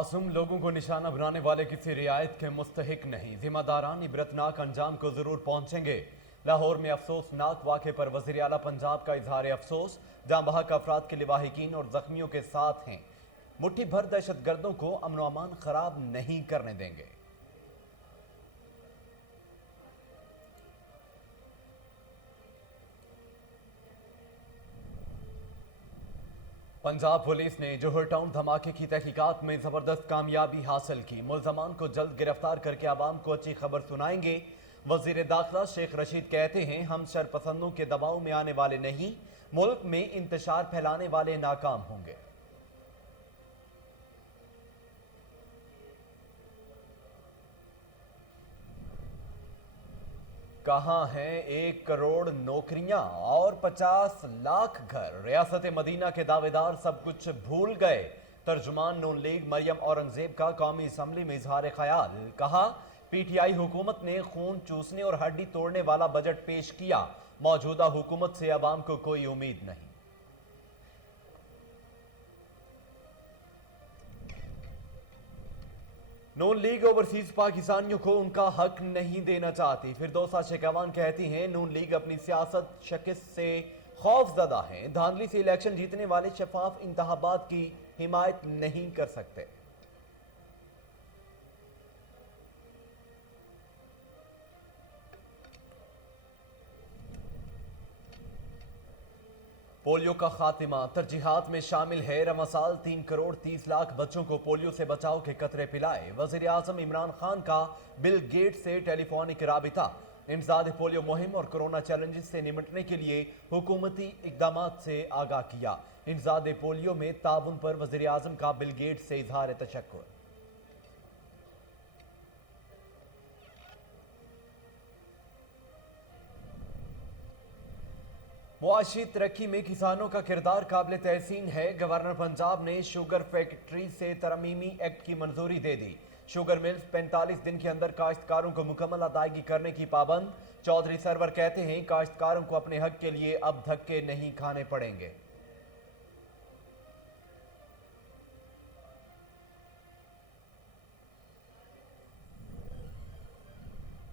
मासूम लोगों को निशाना बनाने वाले किसी रियायत के मुस्तहिक नहीं, जिम्मेदारान इबरतनाक अंजाम को जरूर पहुंचेंगे। लाहौर में अफसोसनाक वाक़े पर वज़ीर आला पंजाब का इजहार अफसोस, जहां बहक अफराद के लिवाहिकीन और जख्मियों के साथ हैं। मुट्ठी भर दहशतगर्दों को अमन व अमान खराब नहीं करने देंगे। पंजाब पुलिस ने जोहर टाउन धमाके की तहकीकात में जबरदस्त कामयाबी हासिल की। मुल्जमान को जल्द गिरफ्तार करके आवाम को अच्छी खबर सुनाएंगे। वजीर दाखिला शेख रशीद कहते हैं, हम शरपसंदों के दबाव में आने वाले नहीं, मुल्क में इंतशार फैलाने वाले नाकाम होंगे। कहाँ हैं 1 करोड़ नौकरियां और 50 लाख घर? रियासत मदीना के दावेदार सब कुछ भूल गए। तर्जुमान नून लीग मरियम औरंगजेब का कौमी असम्बली में इजहार ख्याल, कहा पीटीआई हुकूमत ने खून चूसने और हड्डी तोड़ने वाला बजट पेश किया, मौजूदा हुकूमत से अवाम को कोई उम्मीद नहीं। नून लीग ओवरसीज पाकिस्तानियों को उनका हक नहीं देना चाहती। फिरदौसा शेखावान कहती हैं, नून लीग अपनी सियासत शिकस्त से खौफजदा हैं, धांधली से इलेक्शन जीतने वाले शफाफ इंतखाबात की हिमायत नहीं कर सकते। पोलियो का खात्मा तरजीहात में शामिल है। रवां साल 3 करोड़ 30 लाख बच्चों को पोलियो से बचाव के कतरे पिलाए। वजीर आजम इमरान खान का बिल गेट्स से टेलीफोनिक राबिता। इंसदाद पोलियो मुहिम और कोरोना चैलेंजेस से निपटने के लिए हुकूमती इकदामात से आगाह किया। इंसदाद पोलियो में ताउन पर वजीर आजम का बिल गेट्स से इजहार तशक्कुर। मुआशी तरक्की में किसानों का किरदार काबिल तहसीन है। गवर्नर पंजाब ने शुगर फैक्ट्री से तरमीमी एक्ट की मंजूरी दे दी। शुगर मिल्स 45 दिन के अंदर काश्तकारों को मुकम्मल अदायगी करने की पाबंद। चौधरी सरवर कहते हैं, काश्तकारों को अपने हक के लिए अब धक्के नहीं खाने पड़ेंगे।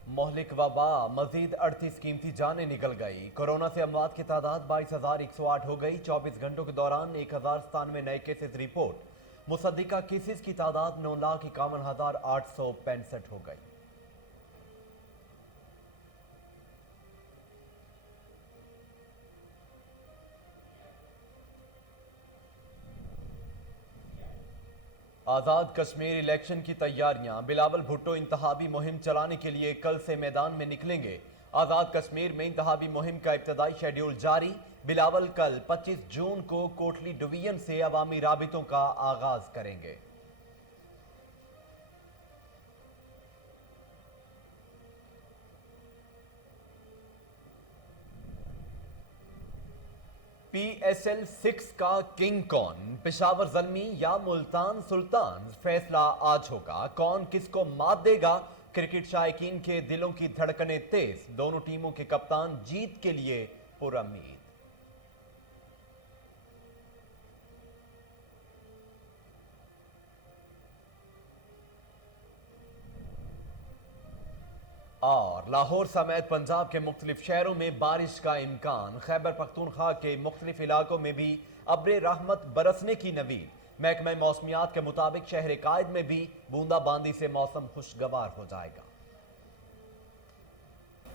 मोहलिक वबा, मजीद 38 कीमती जानें निकल गई। कोरोना से अमवात की तादाद 22,108 हो गई। 24 घंटों के दौरान 1097 नए केसेस रिपोर्ट। मुसद्दिका केसेस की तादाद 9,51,865 हो गई। आज़ाद कश्मीर इलेक्शन की तैयारियां। बिलावल भुट्टो इंतहाबी मुहिम चलाने के लिए कल से मैदान में निकलेंगे। आज़ाद कश्मीर में इंतहाबी मुहिम का इब्तदाई शेड्यूल जारी। बिलावल कल 25 जून को कोटली डिवीजन से अवामी राबितों का आगाज करेंगे। PSL 6 का किंग कौन? पेशावर ज़ल्मी या मुल्तान सुल्तान? फैसला आज होगा। कौन किसको मात देगा? क्रिकेट शायकीन के दिलों की धड़कनें तेज। दोनों टीमों के कप्तान जीत के लिए पुरुम्मीद। और लाहौर समेत पंजाब के मुख्तलिफ शहरों में बारिश का इम्कान। खैबर पख्तूनख्वा के मुख्तलिफ इलाकों में भी अब्रे रहमत बरसने की नवीद। महकमा मौसमियात के मुताबिक शहर कायद में भी बूंदाबांदी से मौसम खुशगवार हो जाएगा।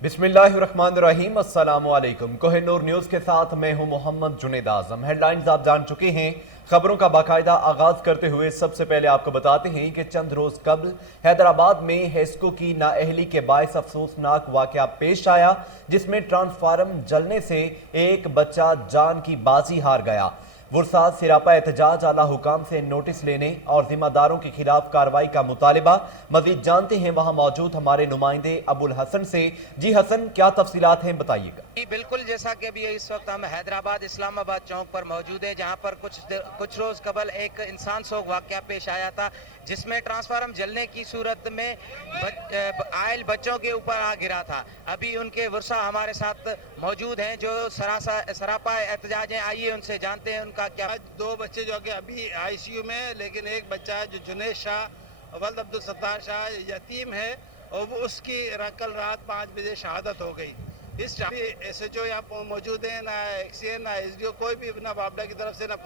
बिस्मिल्लाहिर्रहमानिर्रहीम, अस्सलामु अलैकुम। कोहिनूर न्यूज के साथ मैं हूं मोहम्मद जुनेद आजम। हेडलाइंस आप जान चुके हैं। खबरों का बाकायदा आगाज करते हुए सबसे पहले आपको बताते हैं कि चंद रोज कबल हैदराबाद में हेस्को की नाअहली के बायस अफसोसनाक वाकया पेश आया, जिसमें ट्रांसफार्मर जलने से एक बच्चा जान की बाजी हार गया। वुरसाद सिरापा एहतजाज आला हुकाम से नोटिस लेने और जिम्मेदारों के खिलाफ कार्रवाई का मुतालिबा। मजीद जानते हैं वहां मौजूद हमारे नुमाइंदे अबुल हसन से। जी हसन, क्या तफसीलात हैं, बताइएगा। जी बिल्कुल, जैसा कि अभी इस वक्त हम हैदराबाद इस्लामाबाद चौक पर मौजूद हैं, जहां पर कुछ रोज कबल एक इंसान सोग वाकया पेश आया था। जिसमें ट्रांसफार्मर जलने की सूरत में आयल बच्चों के ऊपर आ गिरा था। अभी उनके वर्षा हमारे साथ मौजूद हैं जो सरापा एहतजाज हैं। आइए उनसे जानते हैं उनका क्या। आज 2 बच्चे जो कि अभी आईसीयू में है, लेकिन एक बच्चा है जो जुनेद शाह वल्द अब्दुल सत्तार शाह यतीम है और वो उसकी कल रात 5 बजे शहादत हो गई। इस SHO यहाँ मौजूद है, ना एक्सीएन ना SDO, कोई भी ना बाबडा की तरफ से ना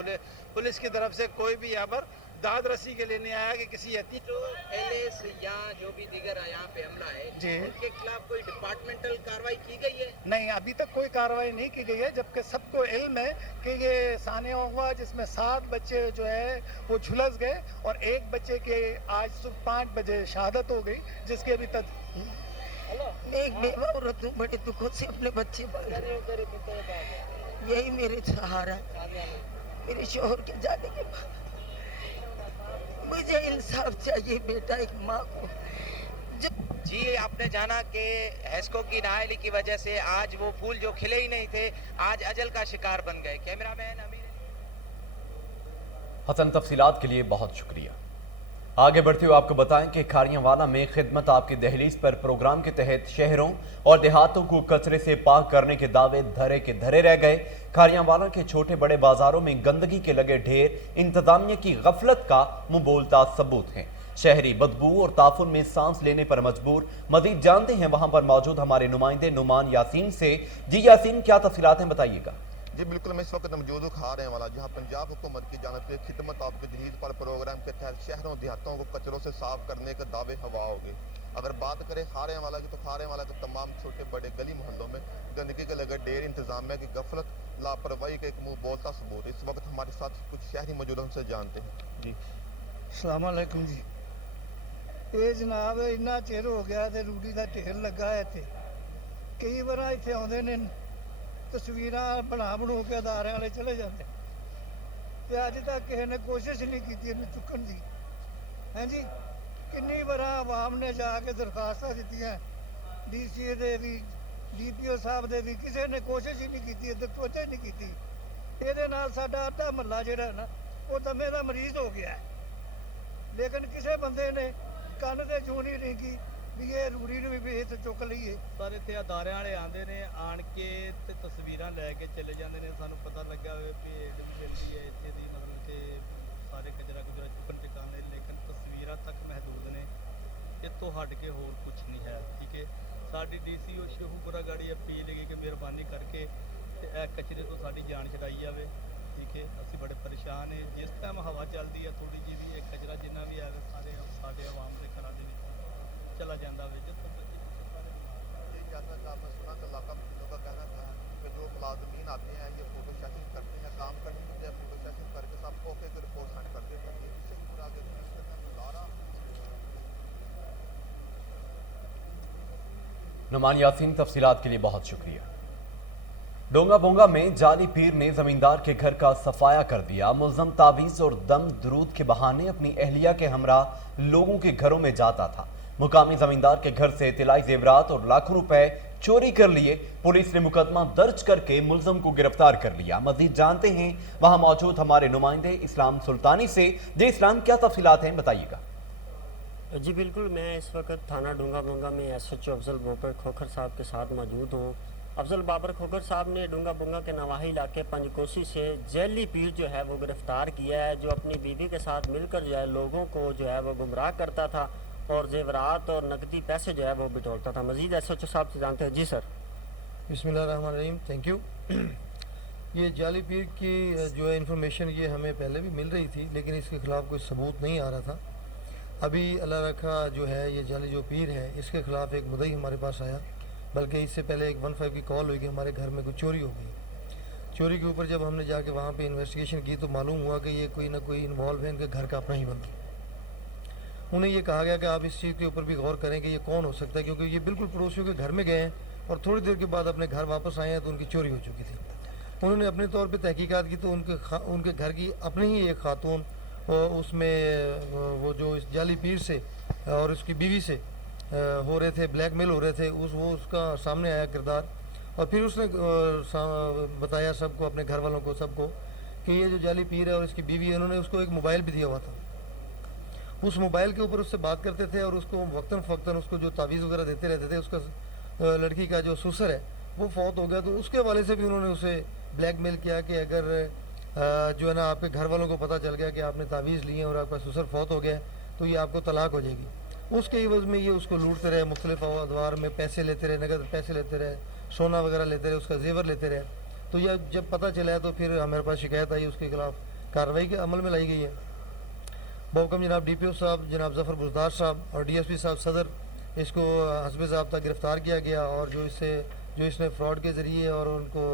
पुलिस की तरफ से कोई भी यहाँ पर दाद रसी के लिए नहीं आया कि किसी यतीम जो LS या जो भी दीगर यहाँ पे हमला है जी, उनके खिलाफ कोई डिपार्टमेंटल कार्रवाई की गई है? नहीं, अभी तक कोई कार्रवाई नहीं की गई है, जबकि सबको इल्म है कि ये सानिया हुआ जिसमें 7 बच्चे जो है वो झुलस गए और एक बच्चे के आज सुबह 5 बजे शहादत हो गई, जिसकी अभी तक मैं एक बेवा औरत हूँ, बड़े दुखों से अपने बच्चे पाल रही हूँ। यही मेरे सहारा, मेरे शोहर के जाने के बाद मुझे इंसाफ चाहिए बेटा, एक माँ को। जी, आपने जाना कि हेस्को की नाअहली की वजह से आज वो फूल जो खिले ही नहीं थे आज अजल का शिकार बन गए। कैमरामैन अमीर हसन, तफसीलात के लिए बहुत शुक्रिया। आगे बढ़ते हुए आपको बताएं कि खारियांवाला में खिदमत आपकी दहलीज पर प्रोग्राम के तहत शहरों और देहातों को कचरे से पाक करने के दावे धरे के धरे रह गए। खारियांवाला के छोटे बड़े बाजारों में गंदगी के लगे ढेर इंतजामिया की गफलत का मुंह बोलता सबूत है। शहरी बदबू और ताफुन में सांस लेने पर मजबूर। मजीद जानते हैं वहां पर मौजूद हमारे नुमाइंदे नुमान यासीन से। जी यासीन, क्या तफसीलात हैं, बताइएगा। जी बिल्कुल, मैं इस वक्त मौजूद हूँ खारियांवाला, जहाँ पंजाब हुकूमत की जानिब से खिदमत आपके दहलीज पर प्रोग्राम के तहत शहरों देहातों को कचरों से साफ करने के दावे हवा हो गए। अगर बात करें खारियांवाला की, तो खारियांवाला के तमाम छोटे बड़े गली मोहल्लों में गंदगी के लगे ढेर इंतजामिया की गफलत लापरवाही का एक मुंह बोलता सबूत। इस वक्त हमारे साथ कुछ शहरी मौजूद, उनसे जानते हैं। जी अस्सलाम वालेकुम जी। ये जनाब इन्ना चिर हो गया ते रूढ़ी का ढेर लगा है इत्थे। कई बार इत्थे आउंदे ने तस्वीरां बना के अदारे वाले चले जाते ते अज तक किसी ने कोशिश नहीं की इन्हें चुकन की। हैं जी, किन्नी बार आवाम ने जाके दरखास्तां दित्तियां, DCA दे भी DPO साहब दे भी, किसी ने कोशिश ही नहीं की, इधर तवज्जो ही नहीं की। ਇਹਦੇ ਨਾਲ ਸਾਡਾ ਅੱਧਾ ਮਹੱਲਾ ਜਿਹੜਾ ਨਾ ਉਹ ਦਮੇ ਦਾ ਮਰੀਜ਼ ਹੋ ਗਿਆ ਹੈ, ਲੇਕਿਨ ਕਿਸੇ ਬੰਦੇ ਨੇ ਕੰਨ ਤੇ ਜੂੰ ਨਹੀਂ ਰਿੰਗੀ ਵੀ ਇਹ ਰੂੜੀ ਨੂੰ ਵੀ ਇਹ ਚੁੱਕ ਲਈਏ। ਪਰ ਇੱਥੇ ਅਦਾਰਿਆਂ ਵਾਲੇ ਆਉਂਦੇ ਨੇ, ਆਣ ਕੇ ਤੇ ਤਸਵੀਰਾਂ ਲੈ ਕੇ ਚਲੇ ਜਾਂਦੇ ਨੇ। ਸਾਨੂੰ ਪਤਾ ਲੱਗਾ ਹੋਵੇ ਭੇਡ ਵੀ ਮਿਲਦੀ ਹੈ ਇੱਥੇ ਦੀ, ਮਤਲਬ ਕਿ ਸਾਰੇ ਕਚਰਾ ਚੁੱਕਣ ਟਿਕਾਣੇ, ਲੇਕਿਨ ਤਸਵੀਰਾਂ ਤੱਕ ਮਹਦੂਦ ਨੇ। ਇਹ ਤੋਂ ਹਟ ਕੇ ਹੋਰ ਕੁਝ ਨਹੀਂ ਹੈ। ਠੀਕ ਹੈ, ਸਾਡੀ DCO ਸ਼ੇਖੂਪੁਰਾ ਗਾੜੀ ਅਪੀਲ ਹੈ ਕਿ ਮਿਹਰਬਾਨੀ ਕਰਕੇ ਤੇ ਇਹ ਕਚਰੇ ਤੋਂ ਸਾਡੀ ਜਾਨ ਛਡਾਈ ਜਾਵੇ। ਠੀਕ ਹੈ, ਅਸੀਂ ਬੜੇ ਪਰੇਸ਼ਾਨ ਹੈ। ਜਿਸ ਟਾਈਮ ਹਵਾ ਚੱਲਦੀ ਹੈ ਥੋੜੀ ਜਿਹੀ ਵੀ ਇਹ ਕਚਰਾ ਜਿੰਨਾ ਵੀ ਆਵੇ ਸਾਰੇ ਸਾਡੇ ਆਵਾਮ ਦੇ ਘਰਾਂ ਦੇ ਵਿੱਚ ਚਲਾ ਜਾਂਦਾ ਵੇ। ਜਿਸ ਤੋਂ जैसा कि आपने सुना कि इलाका वालों का कहना था कि जो मुलाजमीन आते हैं ये फोटो सेशन करते हैं, काम करने के लिए फोटो सेशन करके सब ओके की रिपोर्ट सेंड कर देते हैं। इससे पूरा आगे नुमान यासीन, तफसीलात के लिए बहुत शुक्रिया। डोंगा बोंगा में जाली पीर ने जमींदार के घर का सफाया कर दिया। मुल्जम तावीज़ और दम दरूद के बहाने अपनी अहलिया के हमरा लोगों के घरों में जाता था। मुकामी जमींदार के घर से तिलाई जेवरात और लाखों रुपए चोरी कर लिए। पुलिस ने मुकदमा दर्ज करके मुल्जम को गिरफ्तार कर लिया। मजीद जानते हैं वहां मौजूद हमारे नुमाइंदे इस्लाम सुल्तानी से। जी इस्लाम, क्या तफसीलात हैं, बताइएगा। जी बिल्कुल, मैं इस वक्त थाना डूंगा बोंगा में SHO अफजल बाबर खोखर साहब के साथ मौजूद हूँ। अफजल बाबर खोखर साहब ने डूंगा बोंगा के नवाही इलाके पंजकोसी से जैली पीर जो है वो गिरफ्तार किया है, जो अपनी बीवी के साथ मिलकर जो है लोगों को जो है वो गुमराह करता था और जेवरात और नकदी पैसे जो है वो बिटोरता था। मजीद SHO साहब से जानते हैं। जी सर। बिस्मिल्लाहिर्रहमानिर्रहीम, थैंक यू। ये जाली पीर की जो है इन्फॉर्मेशन ये हमें पहले भी मिल रही थी, लेकिन इसके ख़िलाफ़ कोई सबूत नहीं आ रहा था। अभी अल्लाह रखा जो है ये जाली जो पीर है इसके ख़िलाफ़ एक मुद्दई हमारे पास आया, बल्कि इससे पहले एक 15 की कॉल हुई कि हमारे घर में कुछ चोरी हो गई। चोरी के ऊपर जब हमने जाके वहाँ पे इन्वेस्टिगेशन की तो मालूम हुआ कि ये कोई ना कोई इन्वॉल्व है, इनके घर का अपना ही बंदा। उन्हें ये कहा गया कि आप इस चीज़ के ऊपर भी गौर करें कि ये कौन हो सकता है, क्योंकि ये बिल्कुल पड़ोसियों के घर में गए हैं और थोड़ी देर के बाद अपने घर वापस आए हैं तो उनकी चोरी हो चुकी थी। उन्होंने अपने तौर पे तहकीकात की तो उनके घर की अपनी ही एक खातून उसमें वो जो इस जाली पीर से और उसकी बीवी से हो रहे थे, ब्लैकमेल हो रहे थे, वो उसका सामने आया किरदार। और फिर उसने बताया सबको, अपने घर वालों को सबको, कि ये जो जाली पीर है और इसकी बीवी है, उन्होंने उसको एक मोबाइल भी दिया हुआ था उस मोबाइल के ऊपर उससे बात करते थे और उसको वक्तन फ़क्तन उसको जो तावीज़ वगैरह देते रहते थे। उसका लड़की का जो ससुर है वो फौत हो गया, तो उसके हवाले से भी उन्होंने उसे ब्लैकमेल किया कि अगर जो है ना आपके घर वालों को पता चल गया कि आपने तावीज़ लिए और आपका ससुर फौत हो गया तो ये आपको तलाक हो जाएगी। उसके एवज में ये उसको लूटते रहे, मुख्तलिफ अदवार में पैसे लेते रहे, नगद पैसे लेते रहे, सोना वगैरह लेते रहे, उसका जेवर लेते रहे। तो यह जब पता चला तो फिर हमारे पास शिकायत आई, उसके खिलाफ कार्रवाई के अमल में लाई गई है। बहुकम जनाब DPO साहब जनाब ज़फ़र बुज़दार साहब और DSP साहब सदर, इसको हस्ब ज़ाब्ता गिरफ़्तार किया गया और जो इसने फ्रॉड के ज़रिए और उनको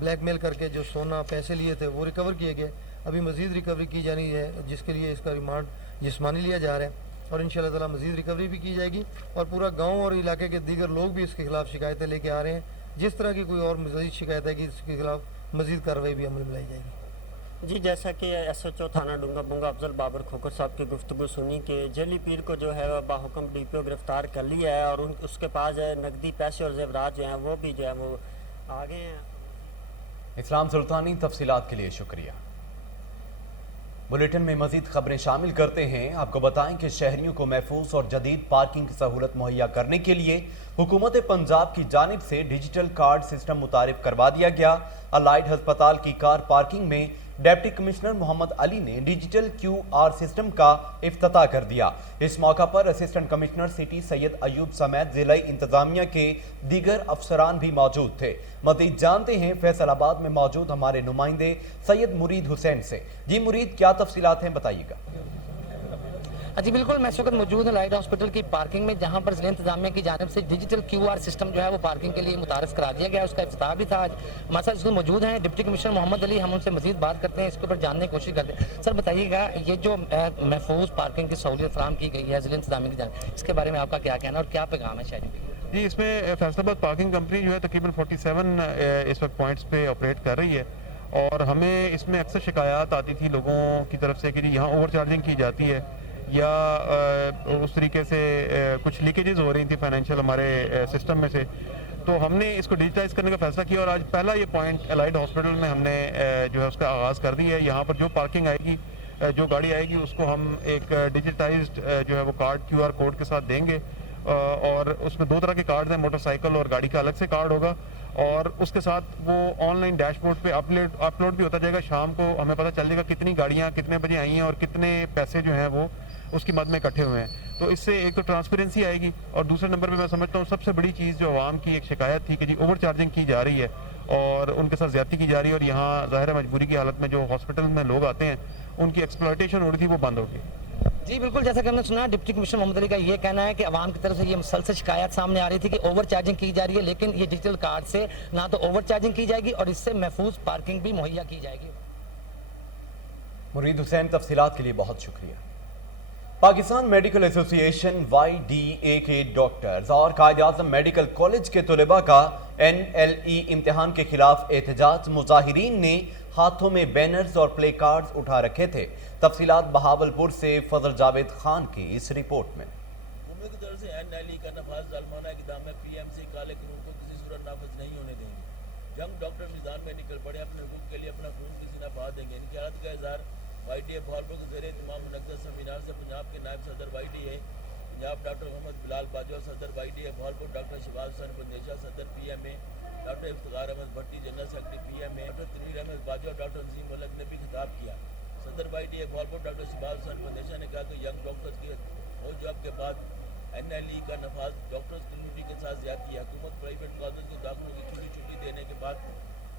ब्लैकमेल करके जो सोना पैसे लिए थे वो रिकवर किए गए। अभी मज़ीद रिकवरी की जानी है जिसके लिए इसका रिमांड जिस्मानी लिया जा रहा है और इंशाअल्लाह ताला मज़ीद रिकवरी भी की जाएगी और पूरा गाँव और इलाके के दीगर लोग भी इसके खिलाफ शिकायतें लेके आ रहे हैं। जिस तरह की कोई और मज़ीद शिकायत है कि इसके खिलाफ मज़ीद कार्रवाई भी अमल में लाई जाएगी। जी, जैसा कि SHO थाना डूंगा बुंगा अफजल बाबर खोखर साहब की गुफ्तगू सुनी कि जेली पीर को जो है बाहुकम DPO गिरफ़्तार कर लिया है और उसके पास जो है नकदी पैसे और जेवरात जो हैं वो भी जो है वो आ गए हैं। इस्लाम सुल्तानी, तफसीलात के लिए शुक्रिया। बुलेटिन में मजीद खबरें शामिल करते हैं। आपको बताएं कि शहरियों को महफूज और जदीद पार्किंग की सहूलत मुहैया करने के लिए हुकूमत पंजाब की जानिब से डिजिटल कार्ड सिस्टम मुतारिफ करवा दिया गया। अलाइड हस्पताल की कार पार्किंग में डिप्टी कमिश्नर मोहम्मद अली ने डिजिटल QR सिस्टम का इफ्तिताह कर दिया। इस मौका पर assistant commissioner city Syed Ayub समेत जिला इंतजामिया के दीगर अफसरान भी मौजूद थे। मज़ीद जानते हैं फैसलाबाद में मौजूद हमारे नुमाइंदे सैयद मुरीद हुसैन से। जी मुरीद, क्या तफसीलात हैं, बताइएगा। जी बिल्कुल, मैं इस वक्त मौजूद हूँ लाइट हॉस्पिटल की पार्किंग में, जहाँ पर जिला इंतजामिया की जानिब से डिजिटल QR सिस्टम जो है वो पार्किंग के लिए मुतारफ़ करा दिया गया है। उसका इफ्तिताह भी था। आज हमारे साथ इसमें मौजूद हैं डिप्टी कमिश्नर मोहम्मद अली। हम उनसे मजीद बात करते हैं, इसके ऊपर जानने की कोशिश करते हैं। सर बताइएगा, ये जो महफूज पार्किंग की सहूलियत फराहम की गई है जिला इंतजामिया की जानिब, इसके बारे में आपका क्या कहना और क्या पैगाम है शहरी के? जी, इसमें फैसलाबाद पार्किंग कंपनी जो है तकरीबन 47 इस वक्त पॉइंट्स पे ऑपरेट कर रही है और हमें इसमें अक्सर शिकायत आती थी लोगों की तरफ से कि जी यहाँ ओवर चार्जिंग की जाती है या उस तरीके से कुछ लीकेजेस हो रही थी फाइनेंशियल हमारे सिस्टम में से। तो हमने इसको डिजिटाइज करने का फैसला किया और आज पहला ये पॉइंट अलाइड हॉस्पिटल में हमने जो है उसका आगाज़ कर दिया है। यहाँ पर जो पार्किंग आएगी, जो गाड़ी आएगी, उसको हम एक डिजिटाइज्ड जो है वो कार्ड QR कोड के साथ देंगे और उसमें 2 तरह के कार्ड हैं, मोटरसाइकिल और गाड़ी का अलग से कार्ड होगा और उसके साथ वो ऑनलाइन डैशबोर्ड पे अपलोड भी होता जाएगा। शाम को हमें पता चल जाएगा कितनी गाड़ियाँ कितने बजे आई हैं और कितने पैसे जो हैं वो उसकी मद में इकट्ठे हुए हैं। तो इससे एक तो ट्रांसपेरेंसी आएगी और दूसरे नंबर पे मैं समझता हूँ सबसे बड़ी चीज़ जो आवाम की एक शिकायत थी कि जी ओवर चार्जिंग की जा रही है और उनके साथ ज़्यादती की जा रही है और यहाँ ज़ाहिर है मजबूरी की हालत में जो हॉस्पिटल में लोग आते हैं उनकी एक्सप्लॉयटेशन हो रही थी, वो बंद होगी। जी बिल्कुल, जैसा कि हमने सुना डिप्टी कमिश्नर मोहम्मद अली का ये कहना है कि आवाम की तरफ से ये मुसलसल शिकायत सामने आ रही थी कि ओवर चार्जिंग की जा रही है, लेकिन ये डिजिटल कार्ड से ना तो ओवर चार्जिंग की जाएगी और इससे महफूज पार्किंग भी मुहैया की जाएगी। मुरीद हुसैन, तफसीलात के लिए बहुत शुक्रिया। पाकिस्तान मेडिकल एसोसिएशन YDA के डॉक्टर्स और कायद-ए-आज़म मेडिकल कॉलेज के तलबा का NLE इम्तिहान के खिलाफ एहतजाज। मुजाहिरीन ने हाथों में बैनर्स और प्ले कार्ड्स उठा रखे थे। तफसीलात बहावलपुर से फजल जावेद खान की इस रिपोर्ट में। हुकूमत की तरफ से NLE का नफाज जालमाना इक़दाम है। PMC काले कानून को किसी सूरत नाफिज नहीं होने देंगे। यंग डॉक्टर मैदान में निकल पड़े, अपने हुकूक के लिए अपना खून किसी ना बहा देंगे। इनकी हालत का इज़हार YDA बहावलपुर के ज़रिए तमाम मुनक़्क़द सेमिनार से पंजाब के नायब सदर YDA पंजाब डॉक्टर मोहम्मद बिलाल बाजवा, सदर YDA बहावलपुर डॉक्टर शहबाज हुसैन बंदेशा, सदर PMA doctor Iftikhar Ahmed Bhatti, general secretary PMA doctor Tanveer Ahmed Bajwa, doctor Naseem Malik ने भी खिताब किया। सदर YDA बहावलपुर डॉक्टर शहबाज हुसैन बंदेशा ने कहा कि यंग डॉक्टर्स के हो जॉब के बाद NLE का नफाज डॉक्टर्स कम्युनिटी के साथ ज्यादती है। हुकूमत प्राइवेट कॉलेज को दाखिलों की छुट्टी देने के बाद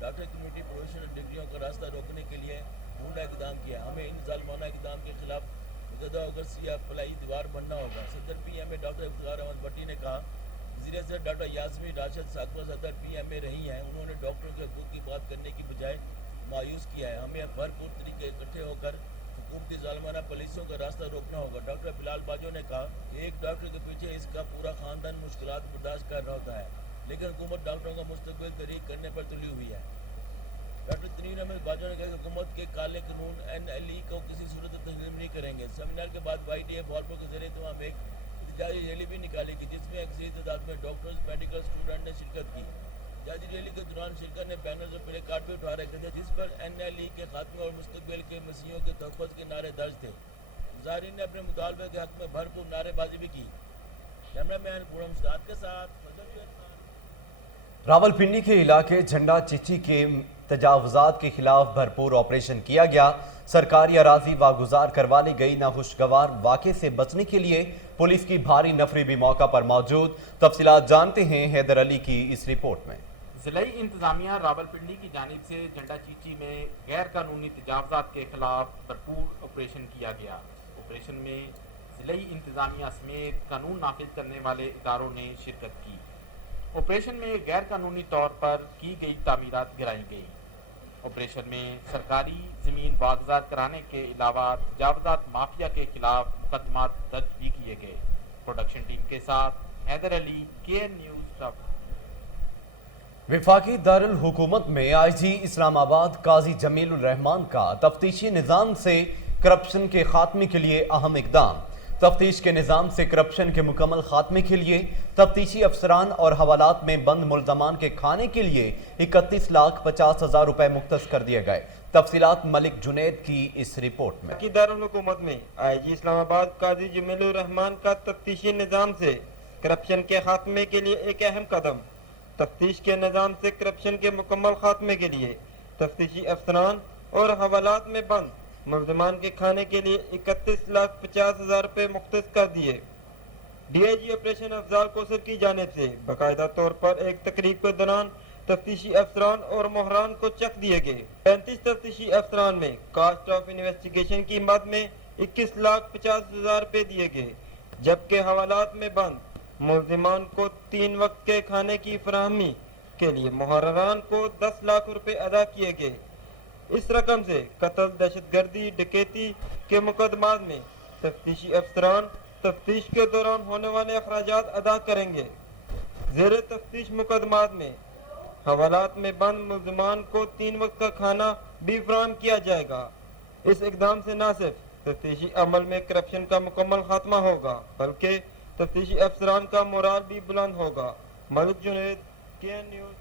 डॉक्टर कम्युनिटी प्रोफेशनल डिग्रियों का रास्ता रोकने के लिए ढूंढा इकदाम किया। हमें इन जालमाना इकदाम के खिलाफ मुजद्दा होकर सियाह फलाई दीवार बनना होगा। सदर PMA डॉक्टर इफ्तिखार अहमद भट्टी ने कहा, वज़ीर सदर डॉक्टर यास्मीन राशिद साकवा सदर PMA रही हैं, उन्होंने डॉक्टरों के हकूक़ की बात करने की बजाय मायूस किया है। हमें भरपूर तरीके इकट्ठे होकर हुकूमती जालमाना पॉलिसियों का रास्ता रोकना होगा। डॉक्टर बिलाल बाजो ने कहा कि एक डॉक्टर के पीछे इसका पूरा खानदान मुश्किलात बर्दाश्त कर रहा होता है, लेकिन हुकूमत डॉक्टरों का मुस्तकबिल तहरीक करने पर तुली हुई है। डॉक्टर तनवीर अहमद बाजवा ने कहा कि हुकूमत के काले कानून NLE को किसी सूरत तस्लीम नहीं करेंगे। सेमिनार के बाद YDA बहावलपुर के जरिए तमाम एक एहतजाजी रैली भी निकाली गई, जिसमें अक्सर तादाद में डॉक्टर्स मेडिकल स्टूडेंट ने शिरकत की। एहतजाजी रैली के दौरान शिरकत ने बैनर्स और प्ले कार्ड भी उठा रखे थे, जिस पर NLE के खात्मे और मुस्तकबिल के मसीहों के तहफ़्फ़ुज़ के नारे दर्ज थे। ज़ाहिरीन ने अपने मुतालबे के हक में भरपूर नारेबाजी भी की। कैमरा मैन पूरम उस्ताद के साथ रावलपिंडी के इलाके झंडा चिट्ठी के तजावुजात के खिलाफ भरपूर ऑपरेशन किया गया। सरकारी अराजी वागुजार करवा ली गई। नाखुशगवार वाक़े से बचने के लिए पुलिस की भारी नफरी भी मौका पर मौजूद। तफसीलात जानते हैं हैदर अली की इस रिपोर्ट में। ज़िलाई इंतज़ामिया रावलपिंडी की जानिब से झंडा चीची में गैर कानूनी तजावुजात के खिलाफ भरपूर ऑपरेशन किया गया। ऑपरेशन में ज़िलाई इंतज़ामिया समेत कानून नाफिज करने वाले इदारों ने शिरकत की। ऑपरेशन में गैर कानूनी तौर पर की गई तामीरात गिराई गई। ऑपरेशन में सरकारी ज़मीन वागजार कराने के अलावा तजावुजात माफिया के खिलाफ मुकदमात दर्ज भी किए गए। प्रोडक्शन टीम के साथ हैदर अली, KN न्यूज़ रावलपिंडी। विफाकी दारुल हुकूमत में IG इस्लामाबाद काजी जमीलुर रहमान का तफ्तीशी निज़ाम से करप्शन के खात्मे के लिए अहम इकदाम। तफ्तीश के निज़ाम से करप्शन के मुकम्मल खात्मे के लिए तफ्तीशी अफसरान और हवालात में बंद मुल्ज़मान के खाने के लिए 31,50,000 रुपए मुख्तस कर दिए गए। तफसीलात मलिक जुनैद की इस रिपोर्ट में। विफाकी दारुल हुकूमत में IG इस्लामाबाद काजी जमीलुर रहमान का तफ्तीशी निज़ाम से करप्शन के खात्मे के लिए एक अहम कदम। तफ्तीश के निज़ाम से करप्शन के मुकम्मल खात्मे के लिए तफ्तीशी अफसरान और हवालात में बंद मुल्ज़मान के खाने के लिए 31,50,000 रुपये मुख्तस कर दिए। DIG ऑपरेशन अफजाल कोसर की जानिब से बाकायदा तौर पर एक तकरीब के दौरान तफ्तीशी अफसरान और मोहरान को चेक दिए गए। 35 तफ्तीशी अफसरान में कास्ट ऑफ इन्वेस्टिगेशन की मद में 21,50,000 रुपये दिए गए, जबकि हवालात में बंद मुल्ज़मान को 3 वक्त के खाने की फराहमी के लिए मुहर्ररान को 10 लाख रुपए अदा किए गए। इस रकम से कत्ल, दहशतगर्दी, डकैती के मुकदमात में तफ्तीशी अफसरान तफ्तीश के दौरान होने वाले अखराजात अदा करेंगे। ज़ेरे तफ्तीश मुकदमात में हवालात में बंद मुल्ज़मान को 3 वक्त का खाना भी फराहम किया जाएगा। इस इक़दाम से न सिर्फ तफ्तीशी अमल में करप्शन का मुकम्मल खात्मा होगा, बल्कि तफ्तीशी अफसरान का मोराल भी बुलंद होगा। Malik Junaid, KN news.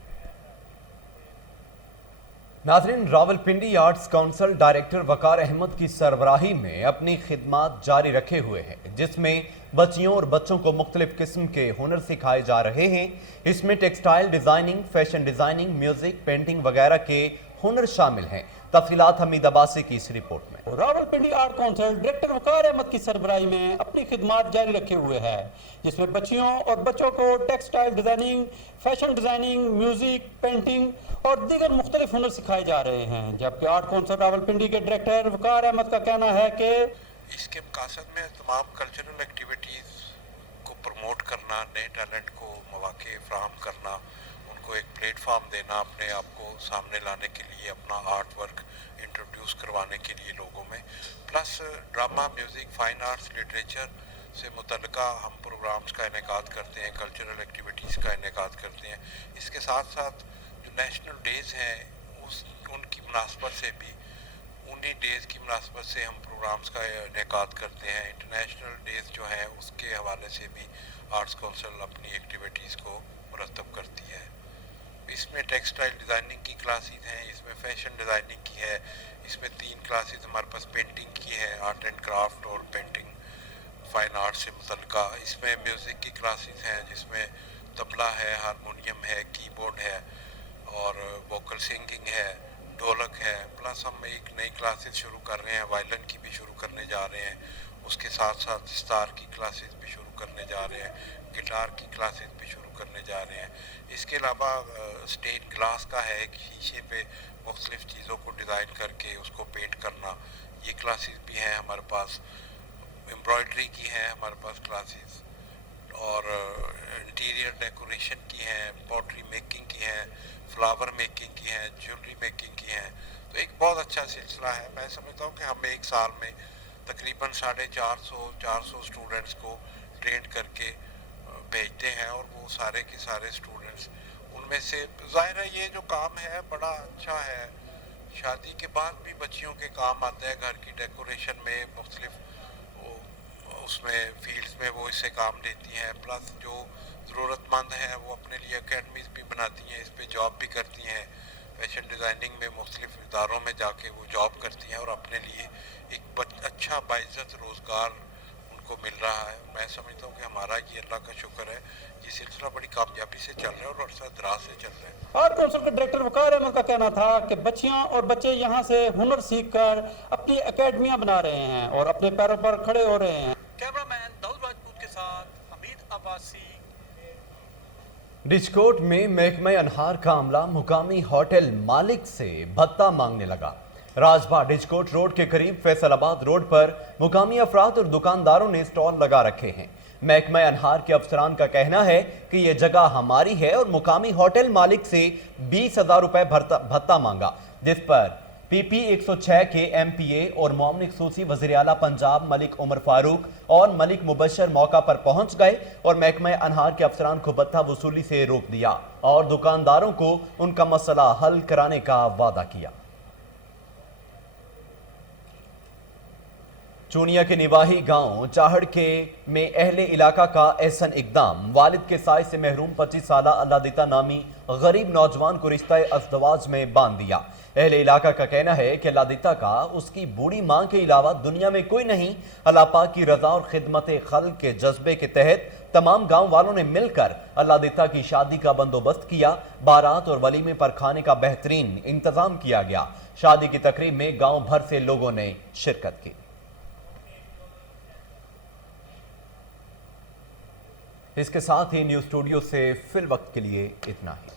नाज़रीन, रावलपिंडी आर्ट्स काउंसिल डायरेक्टर वकार अहमद की सरबराही में अपनी खिदमात जारी रखे हुए हैं, जिसमें बच्चियों और बच्चों को मुख्तलिफ किस्म के हुनर सिखाए जा रहे हैं। इसमें textile designing, fashion designing, music, painting वगैरह के हुनर शामिल हैं। तफसीलात हमीद अब्बासी की इस रिपोर्ट में। रावलपिंडी आर्ट काउंसिल डायरेक्टर वकार अहमद की सरबराही में अपनी खिदमात जारी रखे हुए है, जिसमें बच्चियों और बच्चों को textile designing, fashion designing, music, painting और दीगर मुख्तलिफ हुनर सिखाए जा रहे हैं। जबकि आर्ट काउंसिल रावलपिंडी के डायरेक्टर वकार अहमद का कहना है कि इसके मकासद में तमाम कल्चरल एक्टिविटीज़ को प्रमोट करना, नए टैलेंट को मौके फराहम करना, उनको एक प्लेटफॉर्म देना, अपने आप को सामने लाने के लिए, अपना आर्ट वर्क इंट्रोड्यूस करवाने के लिए लोगों में, plus drama, music, fine arts, literature से मुतल्लिका हम प्रोग्राम्स का इनेकाद करते हैं, कल्चरल एक्टिविटीज़ का इनेकाद करते हैं। इसके साथ साथ जो नेशनल डेज़ हैं उनकी मुनासबत से भी, उन्हीं डेज़ की मुनासबत से हम प्रोग्राम्स का इनेकाद करते हैं। इंटरनेशनल डेज़ जो हैं उसके हवाले से भी आर्ट्स काउंसिल अपनी एक्टिविटीज़ को मुरतब करती है। इसमें टेक्सटाइल डिज़ाइनिंग की क्लासेस हैं, इसमें फैशन डिज़ाइनिंग की है, इसमें 3 क्लासेस हमारे पास पेंटिंग की है, आर्ट एंड क्राफ्ट और पेंटिंग फाइन आर्ट से मुतल्लिका। इसमें म्यूज़िक की क्लासेस हैं, जिसमें तबला है, हारमोनियम है, कीबोर्ड है और वोकल सिंगिंग है, ढोलक है। प्लस हम एक नई क्लासेस शुरू कर रहे हैं, वायलिन की भी शुरू करने जा रहे हैं। उसके साथ साथ सितार की क्लासेस भी शुरू करने जा रहे हैं, गिटार की क्लासेस भी शुरू करने जा रहे हैं। इसके अलावा स्टेन ग्लास का है, एक शीशे पे मुख्तलिफ चीज़ों को डिज़ाइन करके उसको पेंट करना, ये क्लासेस भी हैं हमारे पास। एम्ब्रॉयडरी की हैं हमारे पास क्लासेस, और इंटीरियर डेकोरेशन की हैं, पॉटरी मेकिंग की हैं, फ्लावर मेकिंग की हैं, ज्वेलरी मेकिंग की हैं। तो एक बहुत अच्छा सिलसिला है। मैं समझता हूँ कि हम एक साल में तकरीबन 450 स्टूडेंट्स को ट्रेन करके भेजते हैं, और वो सारे के सारे स्टूडेंट्स, उनमें से ज़ाहिर है ये जो काम है बड़ा अच्छा है। शादी के बाद भी बच्चियों के काम आता है, घर की डेकोरेशन में, मुख्तलिफ उसमें फील्ड्स में वो इससे काम लेती हैं। प्लस जो ज़रूरतमंद हैं वो अपने लिए अकेडमीज़ भी बनाती हैं, इस पे जॉब भी करती हैं। फैशन डिज़ाइनिंग में मुख्तलिफ इदारों में जाके वो जॉब करती हैं और अपने लिए एक अच्छा बाइज़्ज़त रोज़गार उनको मिल रहा है। मैं समझता हूँ कि हमारा ये अल्लाह का शुक्र है, ये सिलसिला बड़ी कामयाबी से चल रहा है और अरसा दराज से चल रहा है। आर्ट काउंसिल के डायरेक्टर वकार अहमद का कहना था कि बच्चियां और बच्चे यहां से हुनर सीखकर अपनी एकेडमियां बना रहे हैं और अपने पैरों पर खड़े हो रहे हैं। कैमरामैन दाऊद राजपूत के साथ हमीद अब्बासी। डिजकोट में महकमा अनहार का अमला मुकामी होटल मालिक से भत्ता मांगने लगा। राजबाग डिजकोट रोड के करीब फैसलाबाद रोड पर मुकामी अफराद और दुकानदारों ने स्टॉल लगा रखे हैं। महकमा अनहार के अफसरान का कहना है कि यह जगह हमारी है और मुकामी होटल मालिक से 20,000 रुपए भत्ता मांगा, जिस पर PP 106 के MPA और मामले खसूसी वज़ीर आला पंजाब मलिक उमर फारूक और मलिक मुबशर मौका पर पहुंच गए और महकमा अनहार के अफसरान को भत्ता वसूली से रोक दिया और दुकानदारों को उनका मसला हल कराने का वादा किया। चूनिया के निवाही गांव चाहड़ के में अहले इलाका का एहसन इकदाम, वालिद के साय से महरूम 25 साला अल्लादीता नामी गरीब नौजवान को रिश्ता अज़दवाज में बांध दिया। अहले इलाका का कहना है कि अल्लादीता का उसकी बूढ़ी मां के अलावा दुनिया में कोई नहीं। अल्लाह पाक की रजा और खिदमत खल्क के जज्बे के तहत तमाम गांव वालों ने मिलकर अल्लादीता की शादी का बंदोबस्त किया। बारात और वलीमे पर खाने का बेहतरीन इंतजाम किया गया। शादी की तकरीब में गाँव भर से लोगों ने शिरकत की। इसके साथ ही न्यूज़ स्टूडियो से फिल वक्त के लिए इतना ही।